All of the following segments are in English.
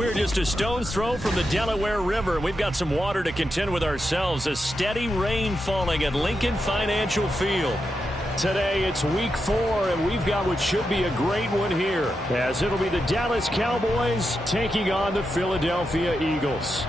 we're just a stone's throw from the Delaware River. We've got some water to contend with ourselves. A steady rain falling at Lincoln Financial Field. Today it's week 4, and we've got what should be a great one here, as it'll be the Dallas Cowboys taking on the Philadelphia Eagles.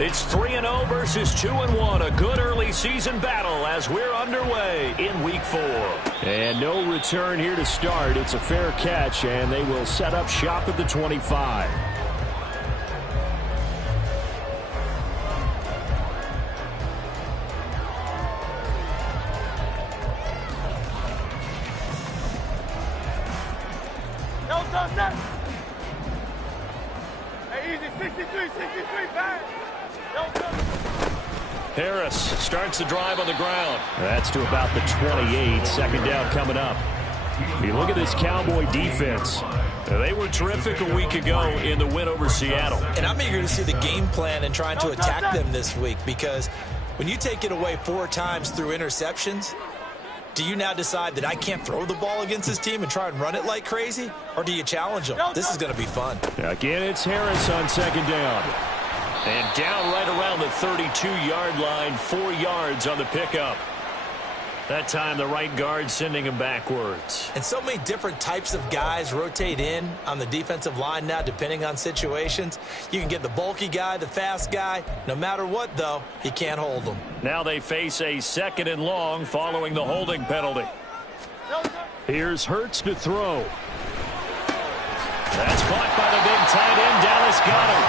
It's 3-0 versus 2-1. A good early season battle as we're underway in week 4. And no return here to start. It's a fair catch, and they will set up shop at the 25. Hey, easy, 63, back. Harris starts the drive on the ground. That's to about the 28. Second down coming up. You look at this Cowboy defense. They were terrific a week ago in the win over Seattle. And I'm eager to see the game plan and trying to attack them this week, because when you take it away 4 times through interceptions, do you now decide that I can't throw the ball against this team and try and run it like crazy? Or do you challenge them? This is going to be fun. Again, it's Harris on second down. And down right around the 32-yard line, 4 yards on the pickup. That time the right guard sending him backwards. And so many different types of guys rotate in on the defensive line now, depending on situations. You can get the bulky guy, the fast guy. No matter what, though, he can't hold them. Now they face a 2nd and long following the holding penalty. Here's Hurts to throw. That's caught by the big tight end. Dallas got him.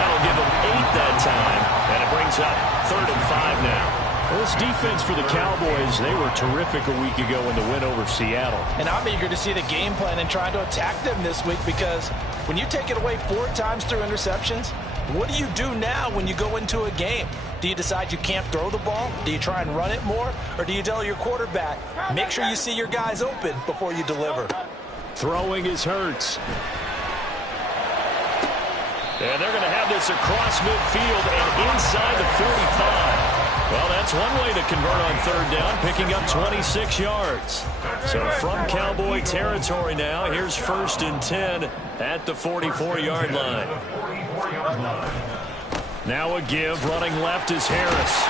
That'll give them 8 that time, and it brings up 3rd and 5 now. Well, this defense for the Cowboys, they were terrific a week ago in the win over Seattle. And I'm eager to see the game plan and trying to attack them this week, because when you take it away 4 times through interceptions, what do you do now when you go into a game? Do you decide you can't throw the ball? Do you try and run it more? Or do you tell your quarterback, make sure you see your guys open before you deliver? Throwing is Hurts. And they're going to have this across midfield and inside the 45. Well, that's one way to convert on 3rd down, picking up 26 yards. So from Cowboy territory now, here's 1st and 10 at the 44-yard line. Now a give, running left is Harris.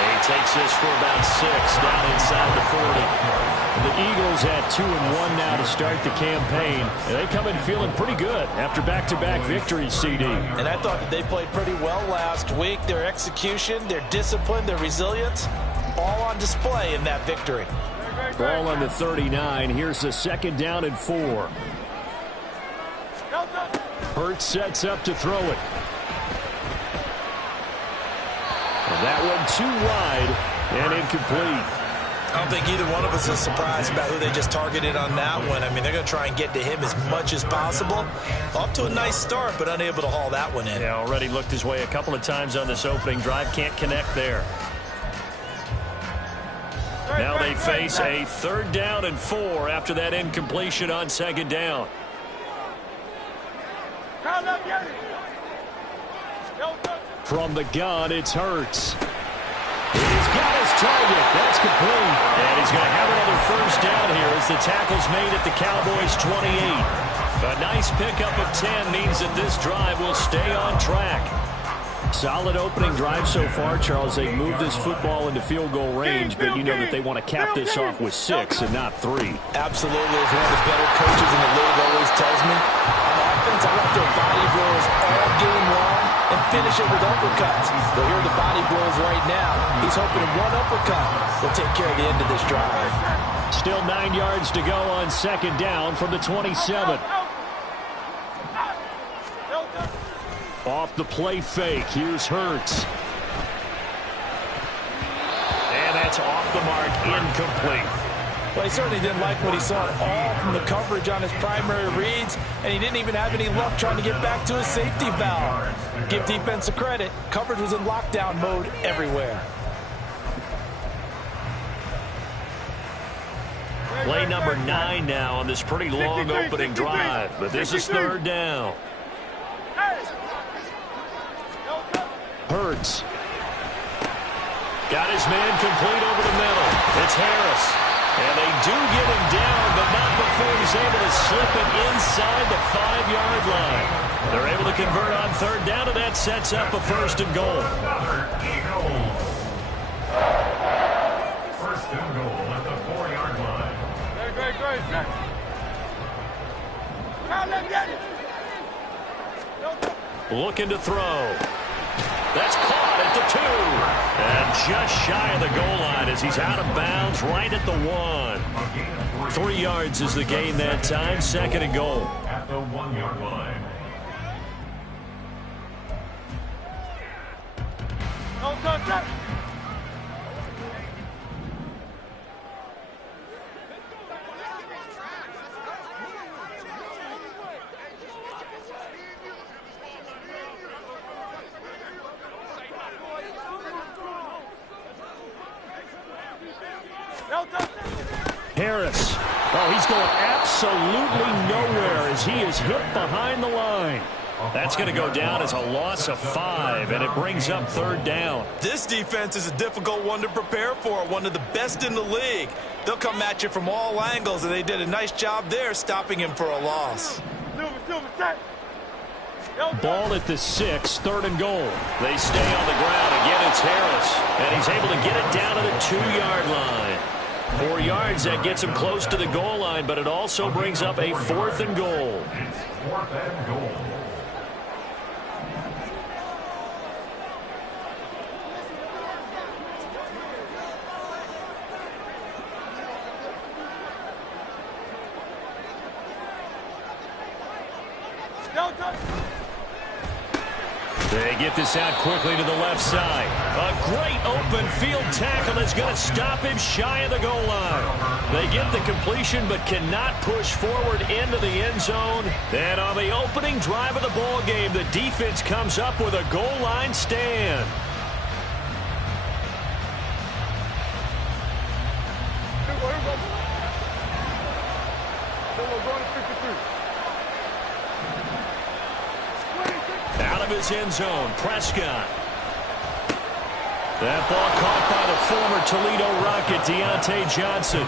He takes this for about 6 down inside the 40. The Eagles at 2-1 now to start the campaign. And they come in feeling pretty good after back-to-back victories, CD. And I thought that they played pretty well last week. Their execution, their discipline, their resilience, all on display in that victory. Ball on the 39. Here's the 2nd down and 4. Hurts sets up to throw it. And that one too wide and incomplete. I don't think either one of us is surprised about who they just targeted on that one. I mean, they're going to try and get to him as much as possible. Off to a nice start, but unable to haul that one in. Yeah, already looked his way a couple of times on this opening drive. Can't connect there. Now they face a 3rd down and 4 after that incompletion on 2nd down. From the gun, it's Hurts. He's got his target. That's complete. And he's going to have another 1st down here as the tackle's made at the Cowboys' 28. A nice pickup of 10 means that this drive will stay on track. Solid opening drive so far, Charles. They moved this football into field goal range, but you know that they want to cap this off with 6 and not 3. Absolutely. As one of the better coaches in the league always tells me, on offense, I want their body blows all game long and finish it with uppercuts. They'll hear the body blows right now. He's hoping one uppercut will take care of the end of this drive. Still 9 yards to go on 2nd down from the 27. Off the play fake, here's Hurts. And that's off the mark, incomplete. Well, he certainly didn't like what he saw at all from the coverage on his primary reads, and he didn't even have any luck trying to get back to his safety valve. Give defense a credit. Coverage was in lockdown mode everywhere. Play number 9 now on this pretty long opening drive. But this is third down. Hurts. Got his man complete over the middle. It's Harris. And they do get him down, but not before he's able to slip it inside the 5-yard line. They're able to convert on third down, and that sets up a first and goal. First and goal at the 4-yard line. Great. Now let's get it. Looking to throw. That's caught at the 2. And just shy of the goal line as he's out of bounds right at the 1. 3 yards is the gain that time. Second and goal. At the 1-yard line. Don't touch that. Harris. Oh, he's going absolutely nowhere as he is hit behind the line. That's going to go down as a loss of 5, and it brings up third down. This defense is a difficult one to prepare for, one of the best in the league. They'll come at you from all angles, and they did a nice job there stopping him for a loss. Ball at the 6, third and goal. They stay on the ground. Again, it's Harris, and he's able to get it down to the 2-yard line. 4 yards, that gets him close to the goal line, but it also brings up a fourth and goal. It's 4th and goal. They get this out quickly to the left side. A great open field tackle that's going to stop him shy of the goal line. They get the completion but cannot push forward into the end zone. And on the opening drive of the ball game, the defense comes up with a goal line stand. Out of his end zone, Prescott. That ball caught by the former Toledo Rocket, Deontay Johnson.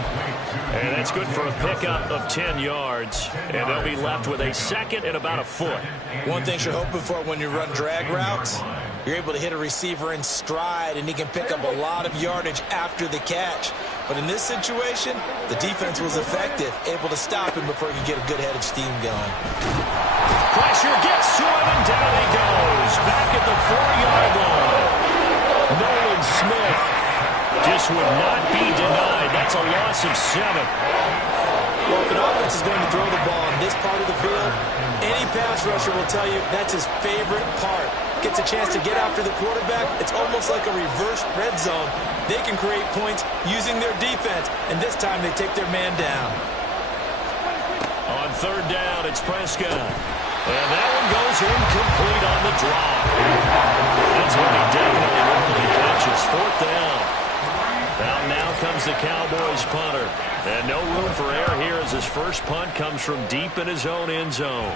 And that's good for a pickup of 10 yards. And they'll be left with a second and about a foot. One thing you're hoping for when you run drag routes, you're able to hit a receiver in stride, and he can pick up a lot of yardage after the catch. But in this situation, the defense was effective, able to stop him before he could get a good head of steam going. Pressure gets to him, and down he goes. Back at the 4-yard line. Nolan Smith just would not be denied. That's a loss of 7. Well, if an offense is going to throw the ball on this part of the field, any pass rusher will tell you that's his favorite part. Gets a chance to get after the quarterback. It's almost like a reverse red zone. They can create points using their defense, and this time they take their man down. On third down, it's Prescott. And that one goes incomplete on the drop. That's what he definitely rarely catches. Fourth down. Now comes the Cowboys punter. And no room for error here as his first punt comes from deep in his own end zone.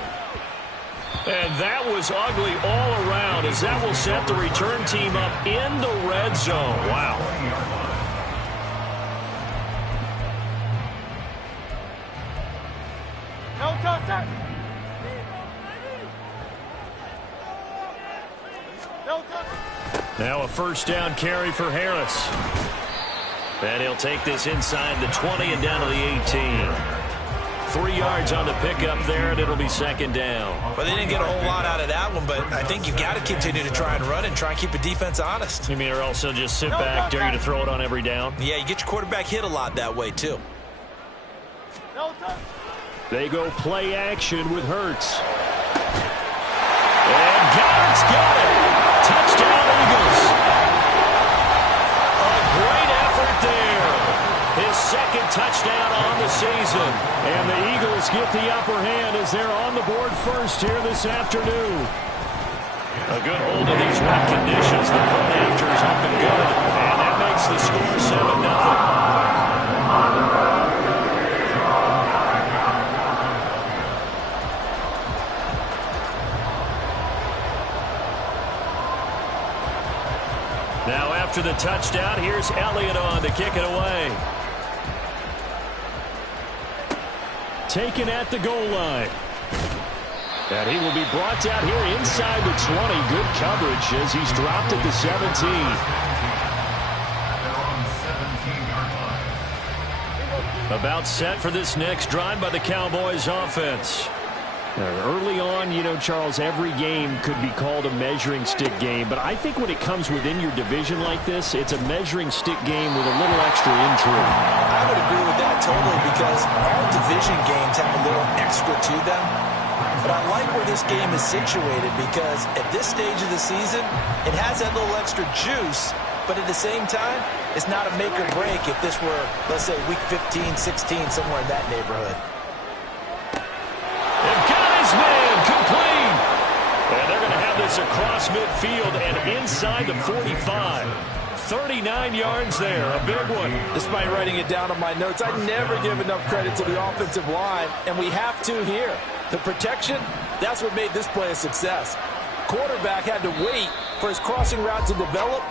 And that was ugly all around as that will set the return team up in the red zone. Wow. No touch that. No touch. Now a first down carry for Harris. And he'll take this inside the 20 and down to the 18. 3 yards on the pickup there, and it'll be second down. Well, they didn't get a whole lot out of that one, but I think you've got to continue to try and run and try and keep the defense honest. You mean or else they'll just sit back, dare you to throw it on every down? Yeah, you get your quarterback hit a lot that way, too. No touch. They go play action with Hurts. And Goddard's got it. Touchdown, Eagles. A great effort there. His second touchdown on the season. And the Eagles get the upper hand as they're on the board first here this afternoon. A good hold of these wet conditions. The punt after is up and good. And that makes the score 7-0. Now after the touchdown, here's Elliott on to kick it away. Taken at the goal line. And he will be brought down here inside the 20. Good coverage as he's dropped at the 17. About set for this next drive by the Cowboys offense. Early on, you know, Charles, every game could be called a measuring stick game. But I think when it comes within your division like this, it's a measuring stick game with a little extra intrigue. I would agree with that totally because all division games have a little extra to them. But I like where this game is situated because at this stage of the season, it has that little extra juice. But at the same time, it's not a make or break if this were, let's say, week 15, 16, somewhere in that neighborhood. They've got his man complete. And they're going to have this across midfield and inside the 45. 39 yards there, a big one. Despite writing it down on my notes, I never give enough credit to the offensive line, and we have to here. The protection, that's what made this play a success. Quarterback had to wait for his crossing route to develop,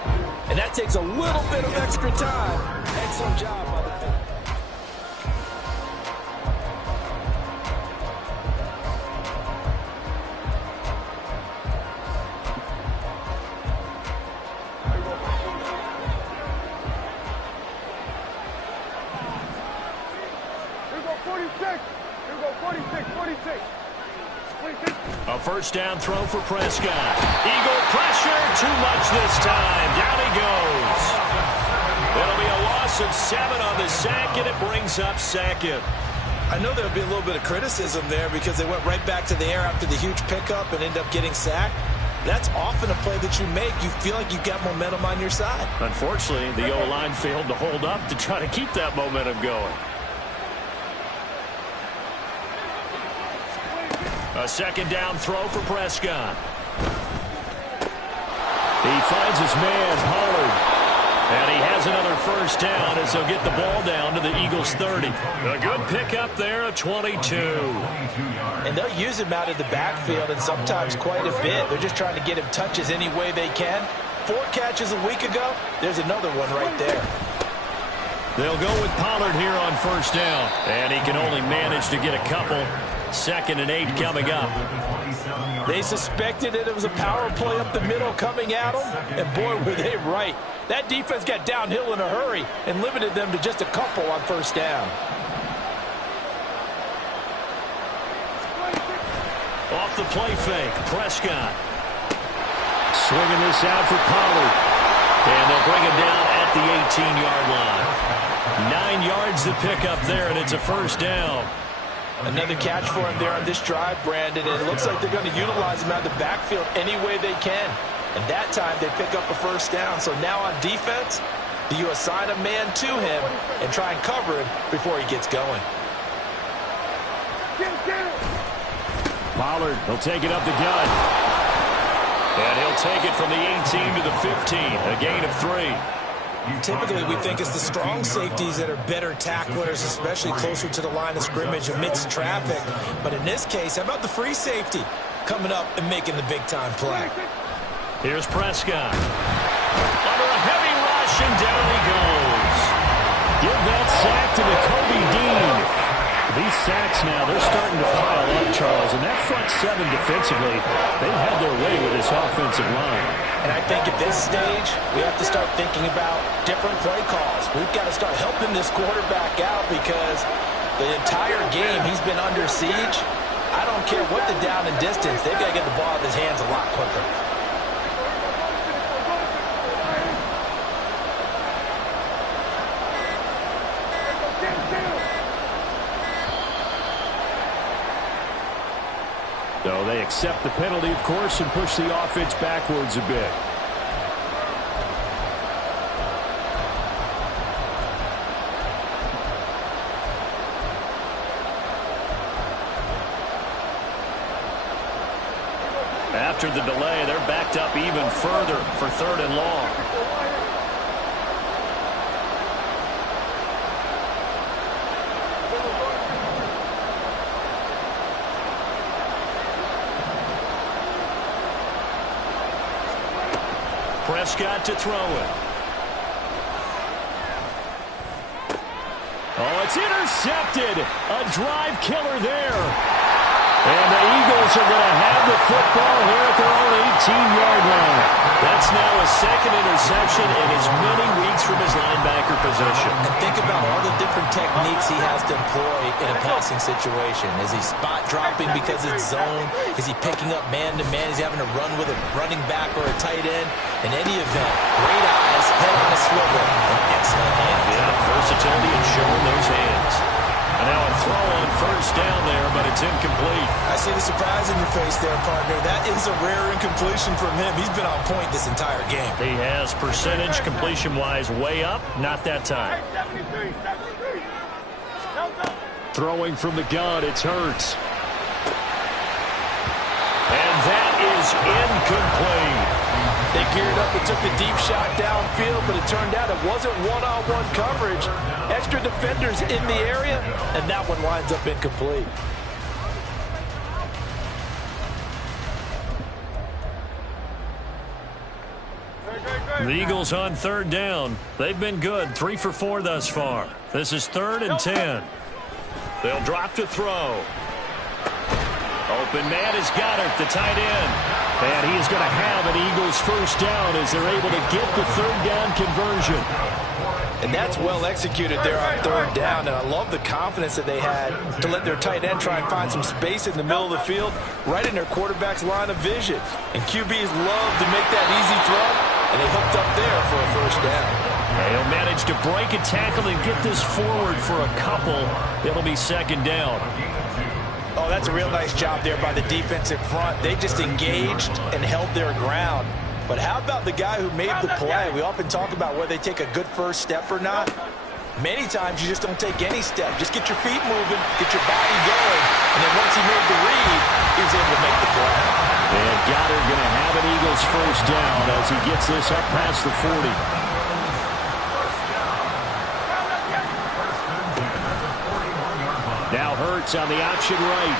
and that takes a little bit of extra time. Excellent job by the team. A first down throw for Prescott. Eagle pressure, too much this time. Down he goes. It'll be a loss of 7 on the sack, and it brings up second. I know there'll be a little bit of criticism there because they went right back to the air after the huge pickup and ended up getting sacked. That's often a play that you make. You feel like you've got momentum on your side. Unfortunately, the O-line failed to hold up to try to keep that momentum going. A second down throw for Prescott. He finds his man, Pollard. And he has another first down as he'll get the ball down to the Eagles' 30. A good pickup there of 22. And they'll use him out of the backfield and sometimes quite a bit. They're just trying to get him touches any way they can. 4 catches a week ago. There's another one right there. They'll go with Pollard here on first down. And he can only manage to get a couple. 2nd and 8 coming up. They suspected it was a power play up the middle coming at them, and boy, were they right. That defense got downhill in a hurry and limited them to just a couple on first down. Off the play fake, Prescott. Swinging this out for Pollard. And they'll bring him down at the 18-yard line. 9 yards to pick up there, and it's a first down. Another catch for him there on this drive, Brandon, and it looks like they're going to utilize him out of the backfield any way they can. And that time they pick up a first down. So now on defense, do you assign a man to him and try and cover him before he gets going? Pollard, he'll take it up the gut. And he'll take it from the 18 to the 15, a gain of 3. Typically, we think it's the strong safeties that are better tacklers, especially closer to the line of scrimmage amidst traffic. But in this case, how about the free safety coming up and making the big-time play? Here's Prescott. Under a heavy rush, and down he goes. Give that sack to Nakobe Dean. These sacks now, they're starting to pile up, Charles. And that front 7 defensively, they've had their way with this offensive line. And I think at this stage, we have to start thinking about different play calls. We've got to start helping this quarterback out because the entire game he's been under siege. I don't care what the down and distance, they've got to get the ball out of his hands a lot quicker. So they accept the penalty, of course, and push the offense backwards a bit. After the delay, they're backed up even further for 3rd and long. Prescott to throw it. Oh, it's intercepted. A drive killer there. And the Eagles are going to have the football here at their own 18-yard line. That's now a second interception in as many weeks from his linebacker position. And think about all the different techniques he has to employ in a passing situation. Is he spot dropping because it's zone? Is he picking up man-to-man? Is he having to run with a running back or a tight end? In any event, great eyes, head on a swivel, and excellent hands. Yeah, versatility and showing those hands. And now a throw on first down there, but it's incomplete. I see the surprise in your face there, partner. That is a rare incompletion from him. He's been on point this entire game. He has percentage completion-wise way up. Not that time. 73. Throwing from the gun, it's Hurts. And that is incomplete. They geared up and took the deep shot downfield, but it turned out it wasn't one-on-one coverage. Extra defenders in the area, and that one winds up incomplete. The Eagles on third down. They've been good, 3 for 4 thus far. This is 3rd and 10. They'll drop to throw. Open man is Goddard, the tight end. And he is going to have an Eagles first down as they're able to get the third down conversion. And that's well executed there on third down. And I love the confidence that they had to let their tight end try and find some space in the middle of the field, right in their quarterback's line of vision. And QBs love to make that easy throw, and they hooked up there for a first down. He'll manage to break a tackle and get this forward for a couple. It'll be second down. Oh, that's a real nice job there by the defensive front. They just engaged and held their ground. But how about the guy who made the play? We often talk about whether they take a good first step or not. Many times you just don't take any step. Just get your feet moving, get your body going, and then once he made the read, he was able to make the play. And Goddard going to have an Eagles first down as he gets this up past the 40. Now Hurts on the option right.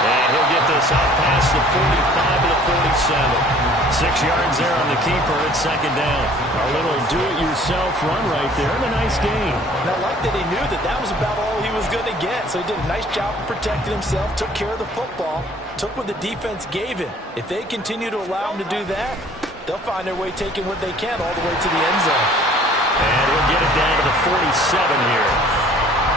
And he'll get this up past the 45 to the 47. 6 yards there on the keeper. It's second down. A little do-it-yourself run right there and a nice game. And I like that he knew that that was about all he was going to get. So he did a nice job of protecting himself, took care of the football, took what the defense gave him. If they continue to allow him to do that, they'll find their way taking what they can all the way to the end zone. And he'll get it down to the 47 here.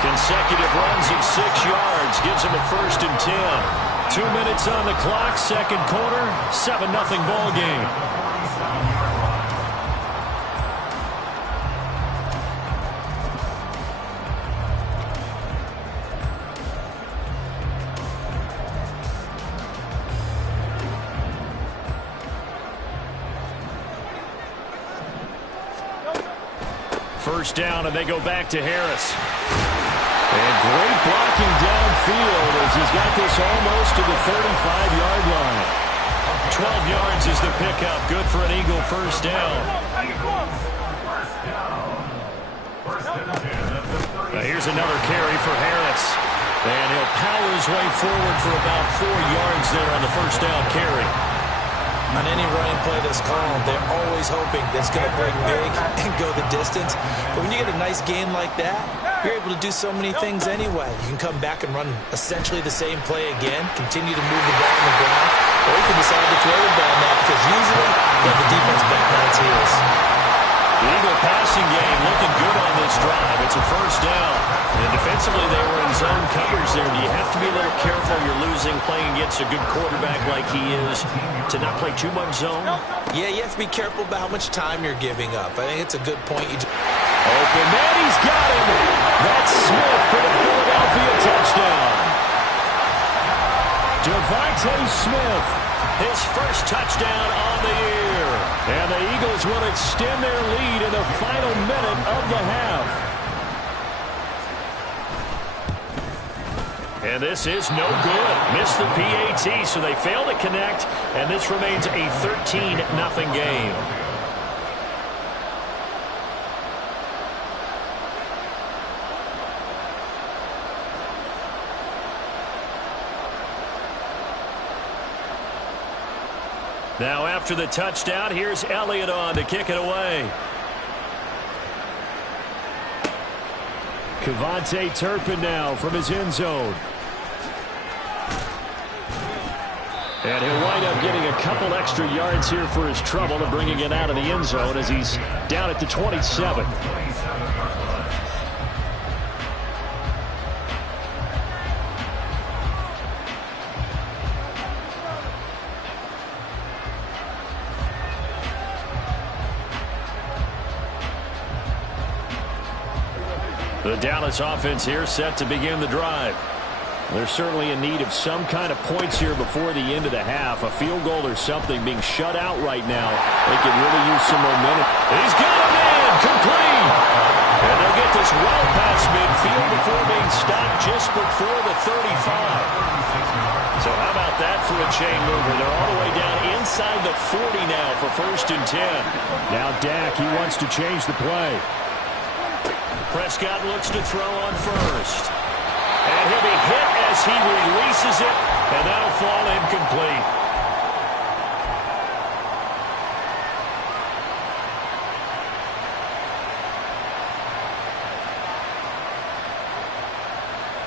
Consecutive runs of 6 yards gives him a 1st and 10. 2 minutes on the clock, second quarter, 7-0 ball game. First down, and they go back to Harris. And great blocking downfield as he's got this almost to the 35-yard line. 12 yards is the pickup. Good for an Eagle first down. Now here's another carry for Harris. And he'll power his way forward for about 4 yards there on the first down carry. On any running play that's called, they're always hoping that's going to break big and go the distance. But when you get a nice game like that, you're able to do so many things anyway. You can come back and run essentially the same play again, continue to move the ball on the ground, or you can decide to throw the ball now because usually you have the defense back on its heels. The Eagle passing game looking good on this drive. It's a first down. And defensively, they were in zone coverage there. Do you have to be a little careful? You're losing playing against a good quarterback like he is to not play too much zone? Yeah, you have to be careful about how much time you're giving up. I think it's a good point. Open man, he's got him. That's Smith for the Philadelphia touchdown. Devontae Smith, his first touchdown on the year. And the Eagles will extend their lead in the final minute of the half. And this is no good. Missed the PAT, so they fail to connect, and this remains a 13-0 game. Now after the touchdown, here's Elliott on to kick it away. Kevontae Turpin now from his end zone. And he'll wind up getting a couple extra yards here for his trouble and bringing it out of the end zone as he's down at the 27. The Dallas offense here set to begin the drive. They're certainly in need of some kind of points here before the end of the half. A field goal or something being shut out right now. They could really use some momentum. He's got a man complete. And they'll get this well past midfield before being stopped just before the 35. So how about that for a chain mover? They're all the way down inside the 40 now for 1st and 10. Now Dak, he wants to change the play. Prescott looks to throw on first. And he'll be hit as he releases it, and that'll fall incomplete.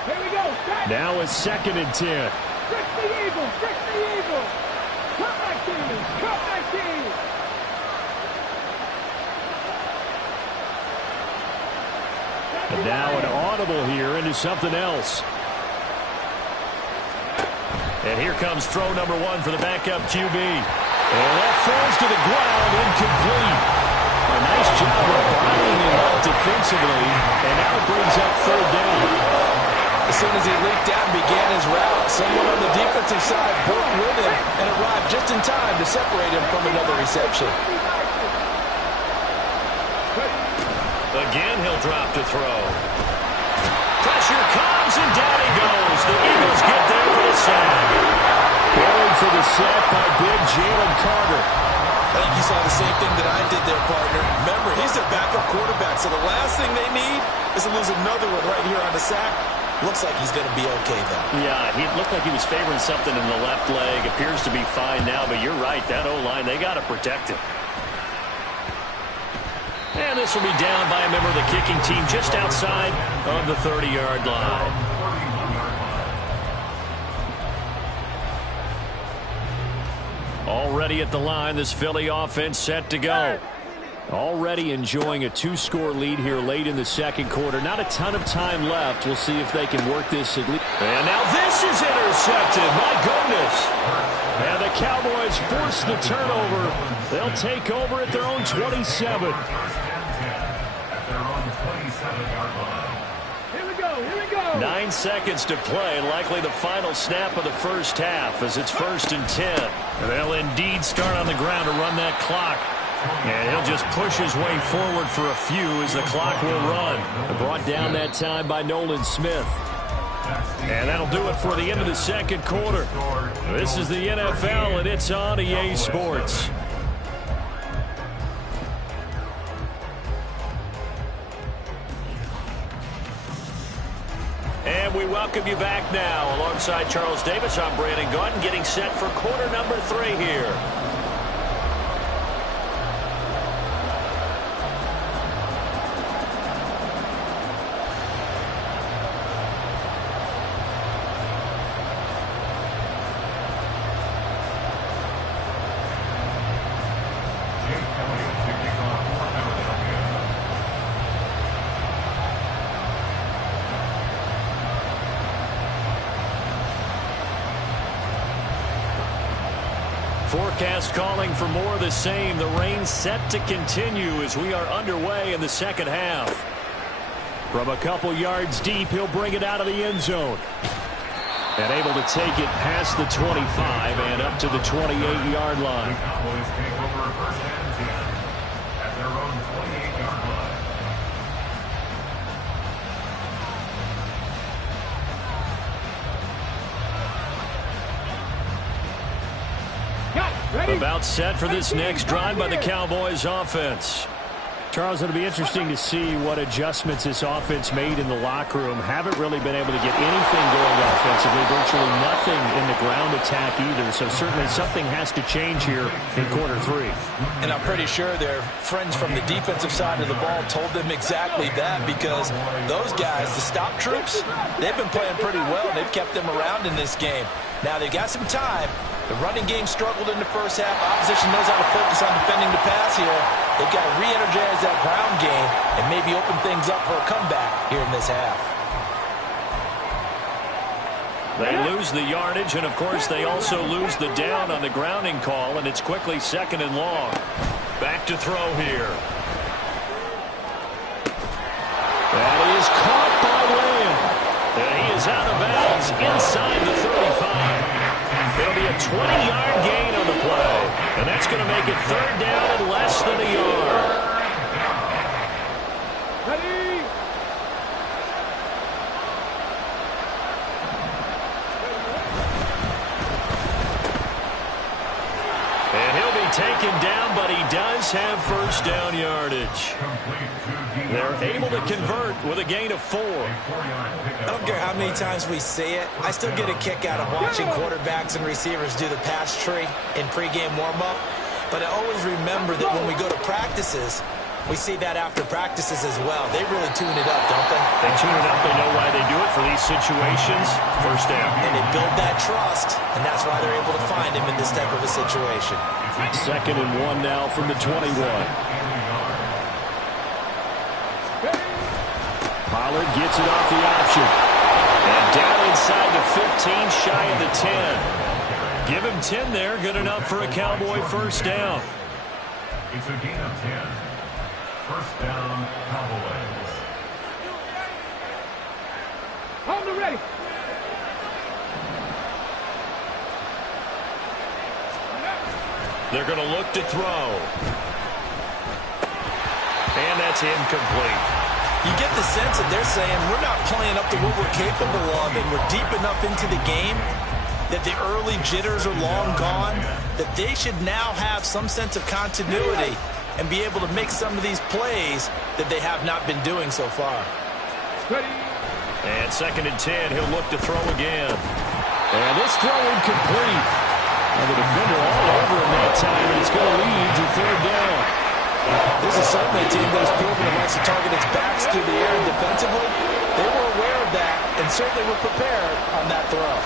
Here we go. Now it's 2nd and 10. Trick the Eagle. Trick the Eagle. Cut my team. Cut my team. And now an audible here into something else. And here comes throw number 1 for the backup QB. And that falls to the ground, incomplete. A nice job of binding him up defensively, and now it brings up 3rd down. As soon as he leaked out and began his route, someone on the defensive side broke with him and arrived just in time to separate him from another reception. Again, he'll drop to throw. Pressure comes, and down he goes. The Eagles get there for the sack. Buried for the sack by big Jalen Carter. I think you saw the same thing that I did there, partner. Remember, he's their backup quarterback, so the last thing they need is to lose another one right here on the sack. Looks like he's going to be okay, though. Yeah, he looked like he was favoring something in the left leg. Appears to be fine now, but you're right. That O-line, they got to protect him. And this will be down by a member of the kicking team just outside of the 30-yard line. Already at the line, this Philly offense set to go. Already enjoying a 2-score lead here late in the 2nd quarter. Not a ton of time left. We'll see if they can work this at least. And now this is intercepted. My goodness. And the Cowboys force the turnover. They'll take over at their own 27. Here we go. Here we go. 9 seconds to play. Likely the final snap of the first half as it's 1st and 10. And they'll indeed start on the ground to run that clock. And he'll just push his way forward for a few as the clock will run. Brought down that time by Nolan Smith. And that'll do it for the end of the 2nd quarter. This is the NFL, and it's on EA Sports. And we welcome you back now. Alongside Charles Davis, I'm Brandon Gaudin, getting set for quarter number 3 here. Forecast calling for more of the same. The rain set to continue as we are underway in the 2nd half. From a couple yards deep, he'll bring it out of the end zone. And able to take it past the 25 and up to the 28-yard line. The Cowboys take over 1st and 10 at their own 28-yard line. About set for this next drive by the Cowboys offense. Charles, it'll be interesting to see what adjustments this offense made in the locker room. Haven't really been able to get anything going offensively, virtually nothing in the ground attack either. So certainly something has to change here in quarter 3. And I'm pretty sure their friends from the defensive side of the ball told them exactly that, because those guys, the stop troops, they've been playing pretty well. They've kept them around in this game. Now they've got some time. The running game struggled in the first half. Opposition knows how to focus on defending the pass here. They've got to re-energize that ground game and maybe open things up for a comeback here in this half. They lose the yardage, and of course they also lose the down on the grounding call, and it's quickly 2nd and long. Back to throw here. That is caught by Williams. And he is out of bounds inside the 35. It'll be a 20-yard gain on the play. And that's going to make it 3rd down and less than a yard. Ready? And he'll be taken down, but he does have 1st down yardage. They're able to convert with a gain of 4. I don't care how many times we see it. I still get a kick out of watching quarterbacks and receivers do the pass tree in pregame warm-up. But I always remember that when we go to practices, we see that after practices as well. They really tune it up, don't they? They tune it up. They know why they do it for these situations. 1st down. And they build that trust, and that's why they're able to find him in this type of a situation. 2nd and 1 now from the 21. Pollard gets it off the option. And down inside the 15, shy of the 10. Give him 10 there. Good enough for a Cowboy 1st down. It's a gain of 10. 1st down, Cowboys. On the ready. They're going to look to throw. And that's incomplete. You get the sense that they're saying we're not playing up to what we're capable of, and we're deep enough into the game that the early jitters are long gone, that they should now have some sense of continuity and be able to make some of these plays that they have not been doing so far. Ready? And 2nd and 10, he'll look to throw again. And this throw incomplete. And the defender all over him that time, and it's going to lead to 3rd down. This is certainly a team that has proven it likes to target its backs through the air and defensively. They were aware of that and certainly were prepared on that throw.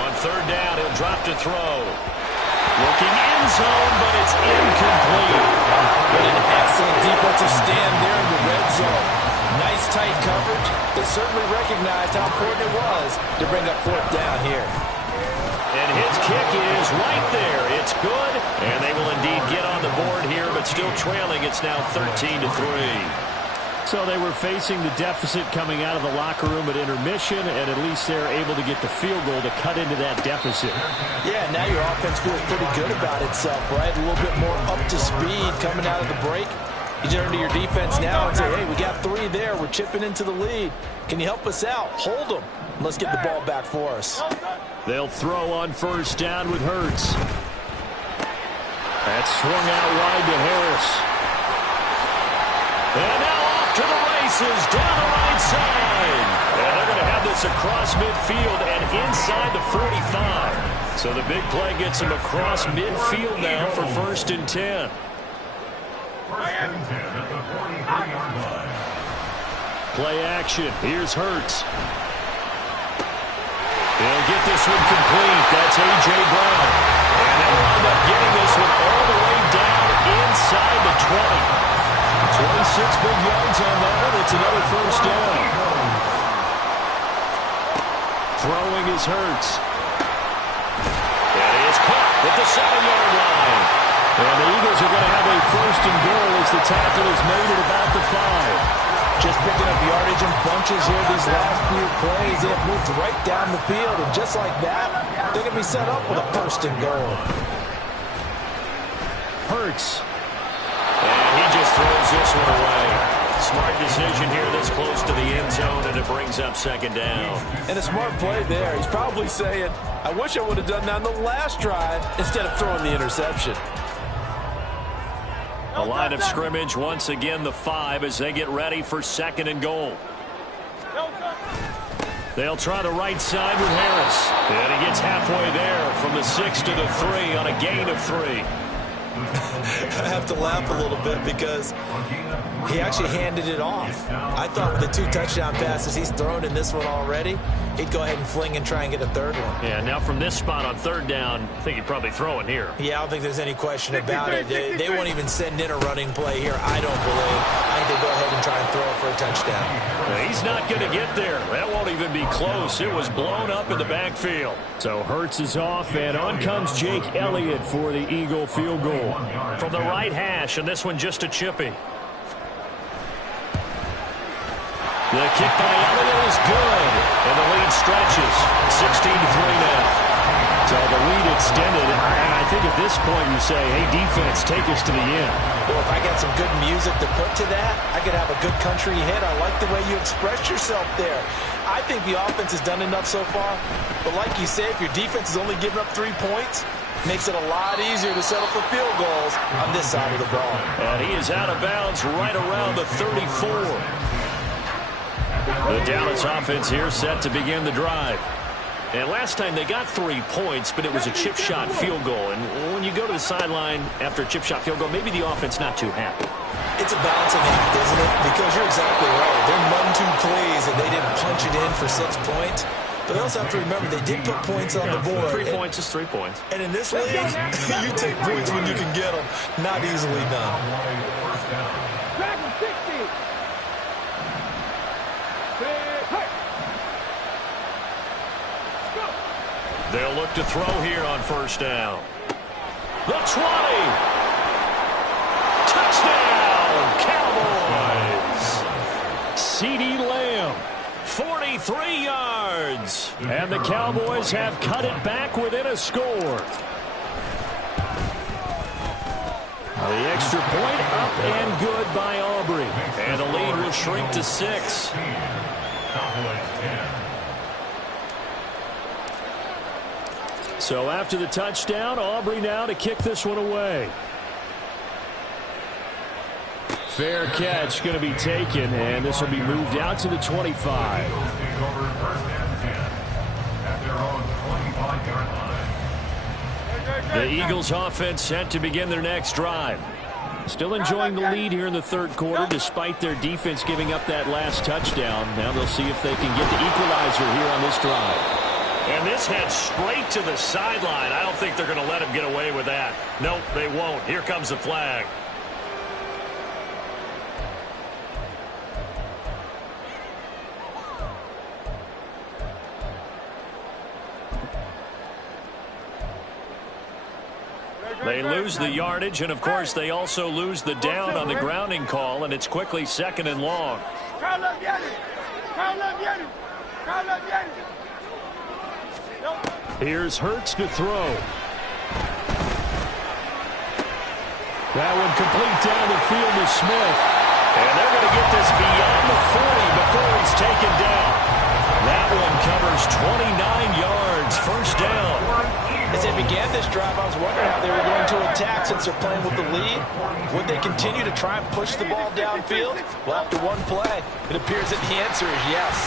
On 3rd down, he'll drop to throw. Looking end zone, but it's incomplete. What an excellent defensive stand there in the red zone. Nice tight coverage. They certainly recognized how important it was to bring up 4th down here. And his kick is right there. It's good, and they will indeed get on the board here, but still trailing. It's now 13-3. So they were facing the deficit coming out of the locker room at intermission, and at least they're able to get the field goal to cut into that deficit. Yeah, now your offense feels pretty good about itself, right? A little bit more up to speed coming out of the break. You turn to your defense now and say, hey, we got 3 there. We're chipping into the lead. Can you help us out? Hold them. Let's get the ball back for us. They'll throw on 1st down with Hurts. That's swung out wide to Harris. And now off to the races down the right side. And they're going to have this across midfield and inside the 45. So the big play gets him across midfield now for 1st and 10. 1st and 10 at the 43-yard line. Play action. Here's Hurts. He'll get this one complete. That's A.J. Brown. And they'll wind up getting this one all the way down inside the 20. 26 big yards on that one. It's another 1st down. Throwing is Hurts. And he is caught at the 7-yard line. And the Eagles are going to have a 1st and goal as the tackle is made at about the 5. Just picking up yardage in bunches here these last few plays. They have moved right down the field, and just like that, they're going to be set up with a 1st and goal. Hurts. And he just throws this one away. Smart decision here this close to the end zone, and it brings up 2nd down. And a smart play there. He's probably saying, I wish I would have done that on the last drive instead of throwing the interception. The line of scrimmage once again the 5 as they get ready for 2nd and goal. They'll try the right side with Harris. And he gets halfway there from the 6 to the 3 on a gain of 3. I have to laugh a little bit because he actually handed it off. I thought with the 2 touchdown passes he's thrown in this one already, he'd go ahead and fling and try and get a 3rd one. Yeah, now from this spot on 3rd down, I think he'd probably throw it here. Yeah, I don't think there's any question about it. They won't even send in a running play here, I don't believe. I think they go ahead and try and throw it for a touchdown. He's not going to get there. That won't even be close. It was blown up in the backfield. So Hurts is off, and on comes Jake Elliott for the Eagle field goal. From the right hash, and this one just a chippy. The kick by Elliott is good, and the lead stretches. 16-3 now. So the lead extended, and I think at this point you say, hey, defense, take us to the end. Well, if I got some good music to put to that, I could have a good country hit. I like the way you expressed yourself there. I think the offense has done enough so far, but like you say, if your defense is only giving up 3 points, makes it a lot easier to settle for field goals on this side of the ball. And he is out of bounds right around the 34. The Dallas offense here set to begin the drive. And last time they got 3 points, but it was a chip shot field goal. And when you go to the sideline after a chip shot field goal, maybe the offense not too happy. It's a balancing act, isn't it? Because you're exactly right. They're none too pleased that they didn't punch it in for 6 points. But they also have to remember they did put points on the board. 3 points is 3 points. And in this league, you take points when you can get them. Not easily done. They'll look to throw here on 1st down. The 20. Touchdown, Cowboys. CeeDee Lamb, 43 yards. And the Cowboys have cut it back within a score. The extra point up and good by Aubrey. And the lead will shrink to 6. So after the touchdown, Aubrey now to kick this one away. Fair catch going to be taken, and this will be moved out to the 25. The Eagles offense set to begin their next drive. Still enjoying the lead here in the 3rd quarter despite their defense giving up that last touchdown. Now they'll see if they can get the equalizer here on this drive. And this heads straight to the sideline. I don't think they're going to let him get away with that. Nope, they won't. Here comes the flag. They lose the yardage, and of course they also lose the down on the grounding call, and it's quickly 2nd and long. Here's Hurts to throw. That one complete down the field to Smith. And they're going to get this beyond the 40 before he's taken down. That one covers 29 yards, 1st down. As they began this drive, I was wondering how they were going to attack since they're playing with the lead. Would they continue to try and push the ball downfield? Well, after one play, it appears that the answer is yes.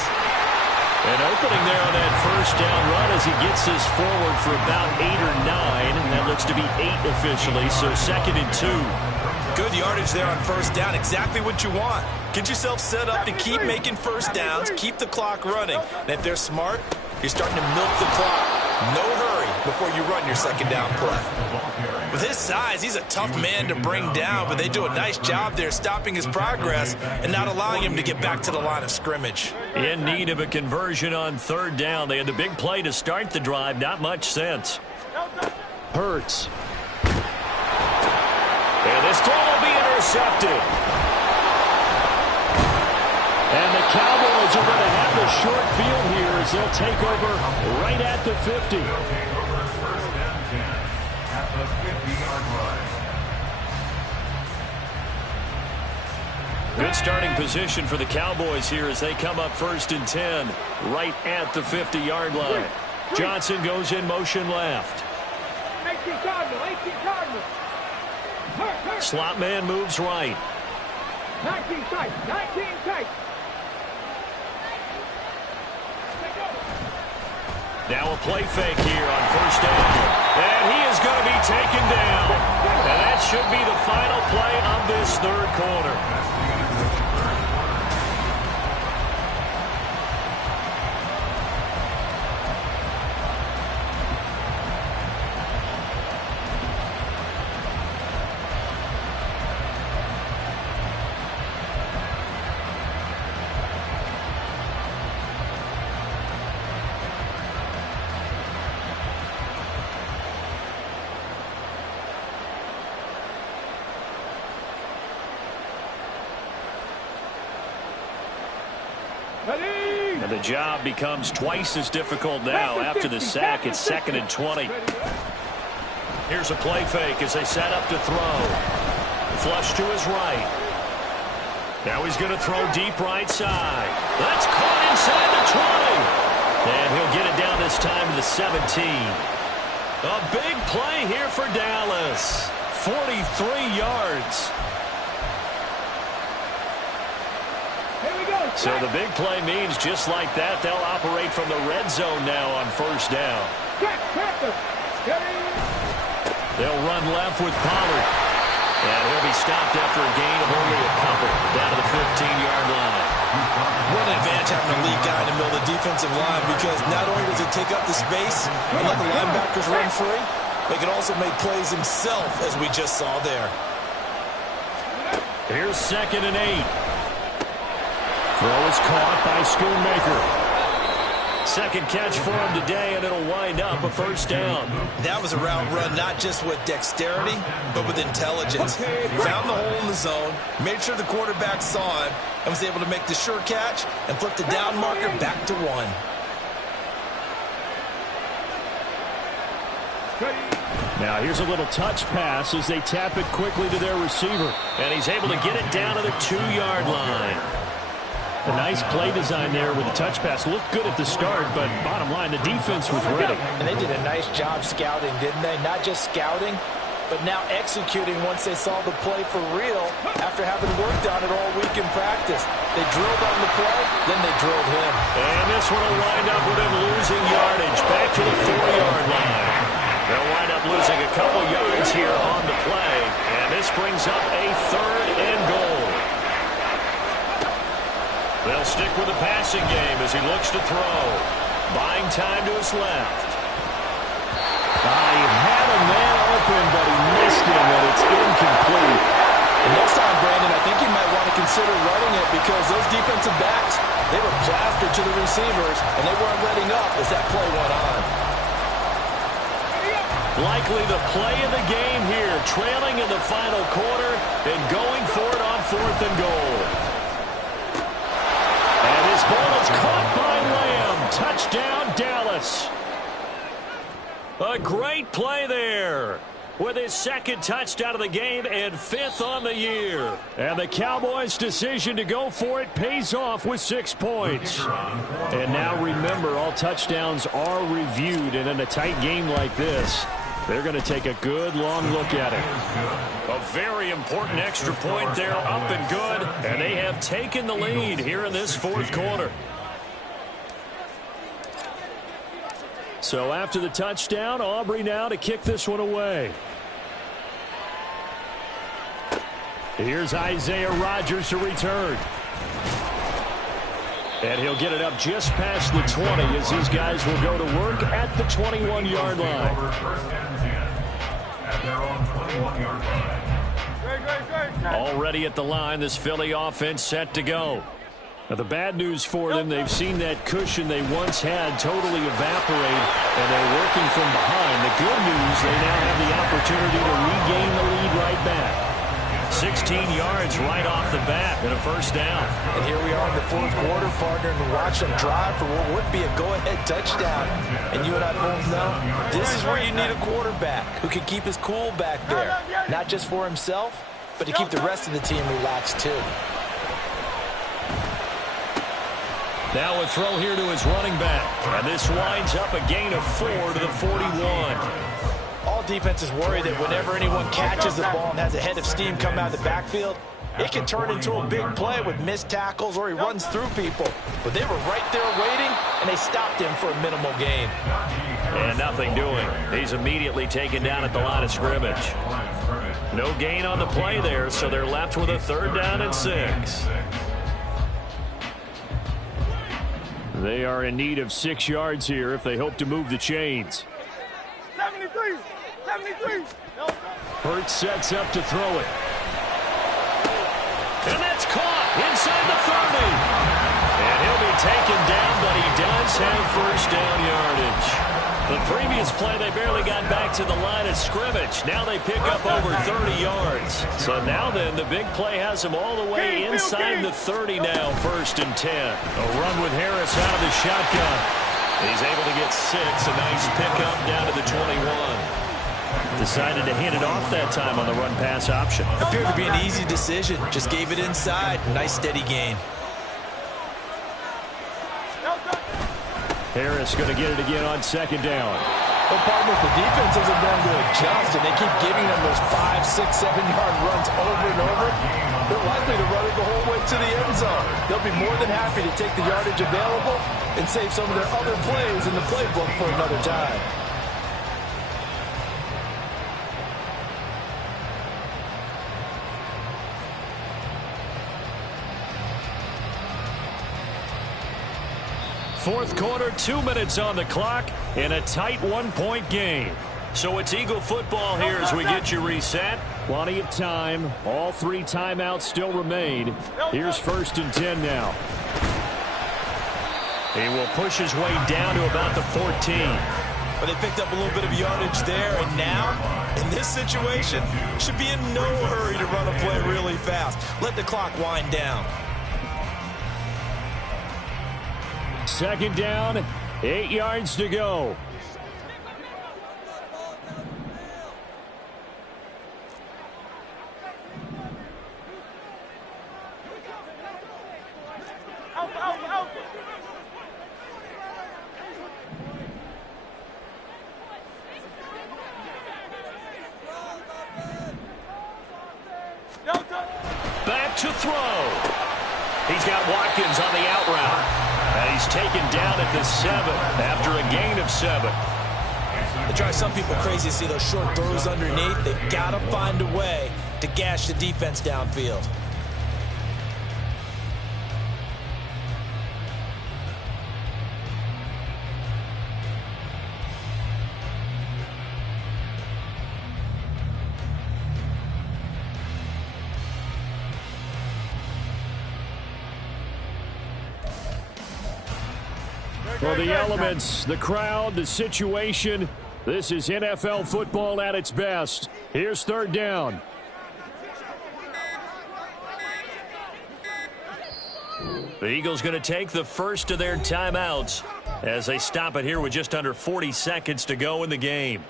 An opening there on that 1st down run as he gets this forward for about 8 or 9. And that looks to be 8 officially, so 2nd and 2. Good yardage there on 1st down. Exactly what you want. Get yourself set up to keep making 1st downs, keep the clock running. And if they're smart, you're starting to milk the clock. No hurry before you run your 2nd down play. With his size, he's a tough man to bring down, but they do a nice job there stopping his progress and not allowing him to get back to the line of scrimmage. In need of a conversion on 3rd down. They had the big play to start the drive. Not much sense. Hurts. And this throw will be intercepted. And the Cowboys are going to have the short field here as they'll take over right at the 50. Good starting position for the Cowboys here as they come up 1st and 10 right at the 50-yard line. Johnson goes in motion left. Slot man moves right. 19 tight. 19 tight. Now a play fake here on first down. And he is going to be taken down. And that should be the final play of this third quarter. And the job becomes twice as difficult now after the sack. It's 2nd and 20. Here's a play fake as they set up to throw. Flush to his right. Now he's going to throw deep right side. That's caught inside the 20. And he'll get it down this time to the 17. A big play here for Dallas. 43 yards. So the big play means just like that, they'll operate from the red zone now on first down. They'll run left with Pollard. And he'll be stopped after a gain of only a couple down to the 15-yard line. What an advantage having a lead guy in the middle of the defensive line, because not only does he take up the space and let the linebackers run free, but he can also make plays himself, as we just saw there. Here's 2nd and 8. Throw is caught by Schoonmaker. Second catch for him today, and it'll wind up a first down. That was a route run not just with dexterity, but with intelligence. Found the hole in the zone, made sure the quarterback saw him, and was able to make the sure catch and flip the down marker back to 1. Now here's a little touch pass as they tap it quickly to their receiver. And he's able to get it down to the 2-yard line. A nice play design there with the touch pass. Looked good at the start, but bottom line, the defense was ready. And they did a nice job scouting, didn't they? Not just scouting, but now executing once they saw the play for real after having worked on it all week in practice. They drilled on the play, then they drilled him. And this one will wind up with him losing yardage back to the 4-yard line. They'll wind up losing a couple yards here on the play, and this brings up a 3rd and goal. They'll stick with the passing game as he looks to throw. Buying time to his left. He had a man open, but he missed him, and it's incomplete. And next time, Brandon, I think you might want to consider running it, because those defensive backs, they were plastered to the receivers, and they weren't letting up as that play went on. Likely the play of the game here, trailing in the final quarter and going for it on 4th and goal. And his ball is caught by Lamb. Touchdown, Dallas. A great play there with his 2nd touchdown of the game and 5th on the year. And the Cowboys' decision to go for it pays off with 6 points. And now remember, all touchdowns are reviewed, and in a tight game like this, they're going to take a good long look at it. A very important extra point there, up and good, and they have taken the lead here in this 4th quarter. So after the touchdown, Aubrey now to kick this one away. Here's Isaiah Rodgers to return. And he'll get it up just past the 20 as these guys will go to work at the 21-yard line. Already at the line, this Philly offense set to go. Now the bad news for them, they've seen that cushion they once had totally evaporate, and they're working from behind. The good news, they now have the opportunity to regain the lead right back. 16 yards right off the bat and a first down. And here we are in the 4th quarter, partner, and watch them drive for what would be a go-ahead touchdown. And you and I both know this is where you need a quarterback who can keep his cool back there. Not just for himself, but to keep the rest of the team relaxed too. Now a throw here to his running back. And this winds up a gain of 4 to the 41. All defense is worried that whenever anyone catches the ball and has a head of steam come out of the backfield, it can turn into a big play with missed tackles or he runs through people. But they were right there waiting, and they stopped him for a minimal gain. And nothing doing. He's immediately taken down at the line of scrimmage. No gain on the play there, so they're left with a 3rd down and 6. They are in need of 6 yards here if they hope to move the chains. 73, 73. Hurts sets up to throw it. And that's caught inside the 30. And he'll be taken down, but he does have 1st down yardage. The previous play, they barely got back to the line of scrimmage. Now they pick up over 30 yards. So now then, the big play has them all the way inside the 30 now, 1st and 10. A run with Harris out of the shotgun. He's able to get 6. A nice pickup down to the 21. Decided to hand it off that time on the run-pass option. Appeared to be an easy decision. Just gave it inside. Nice steady gain. Harris going to get it again on 2nd down. Well, partner, the defense hasn't done to adjust, and they keep giving them those 5, 6, 7-yard runs over and over. They're likely to run it the whole way to the end zone. They'll be more than happy to take the yardage available and save some of their other plays in the playbook for another time. Fourth quarter, 2 minutes on the clock in a tight 1-point game. So it's Eagle football here as we get you reset. Plenty of time. All 3 timeouts still remain. Here's 1st and 10 now. He will push his way down to about the 14. But they picked up a little bit of yardage there, and now, in this situation, should be in no hurry to run a play really fast. Let the clock wind down. 2nd down, 8 yards to go. Back to throw. He's got Watkins on the out route. And he's taken down at the 7 after a gain of 7. They drive some people crazy to see those short throws underneath. They've got to find a way to gash the defense downfield. Well, the elements, the crowd, the situation, this is NFL football at its best. Here's 3rd down. The Eagles going to take the first of their timeouts as they stop it here with just under 40 seconds to go in the game.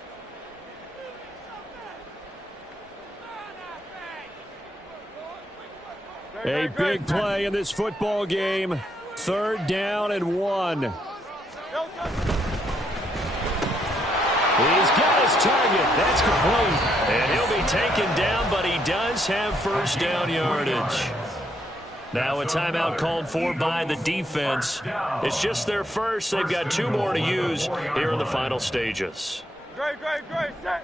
A big play in this football game. 3rd down and 1. He's got his target. That's complete. And he'll be taken down, but he does have 1st down yardage. Now a timeout called for by the defense. It's just their first. They've got 2 more to use here in the final stages. Great. Set.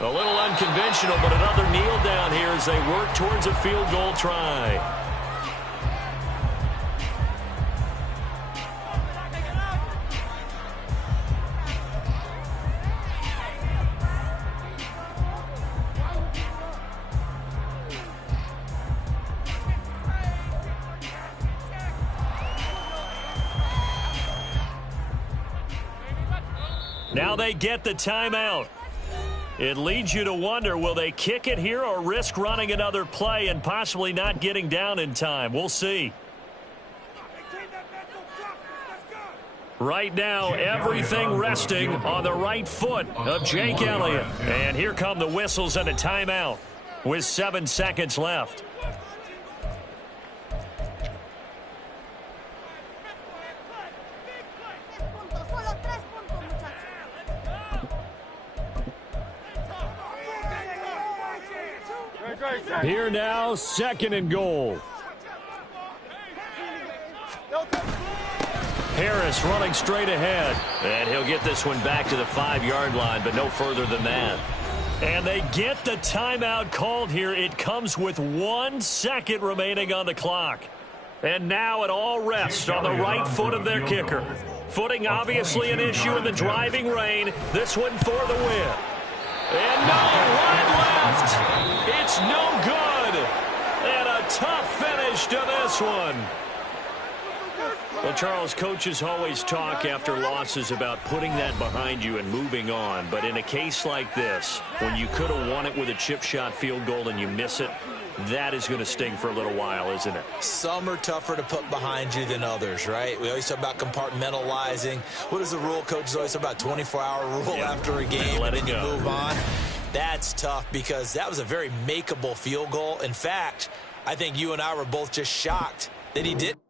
A little unconventional, but another kneel down here as they work towards a field goal try. Now they get the timeout. It leads you to wonder, will they kick it here or risk running another play and possibly not getting down in time? We'll see. Right now, everything resting on the right foot of Jake Elliott. And here come the whistles and a timeout with 7 seconds left. Here now, 2nd and goal. Harris running straight ahead. And he'll get this one back to the 5-yard line, but no further than that. And they get the timeout called here. It comes with 1 second remaining on the clock. And now it all rests on the right foot of their kicker. Footing obviously an issue in the driving rain. This one for the win. And no, right left. It's no good. And a tough finish to this one. Well, Charles, coaches always talk after losses about putting that behind you and moving on. But in a case like this, when you could have won it with a chip shot field goal and you miss it, that is going to sting for a little while, isn't it? Some are tougher to put behind you than others, right? We always talk about compartmentalizing. What is the rule? Coaches always talk about 24-hour rule after a game, and then you move on. That's tough because that was a very makeable field goal. In fact, I think you and I were both just shocked that he didn't.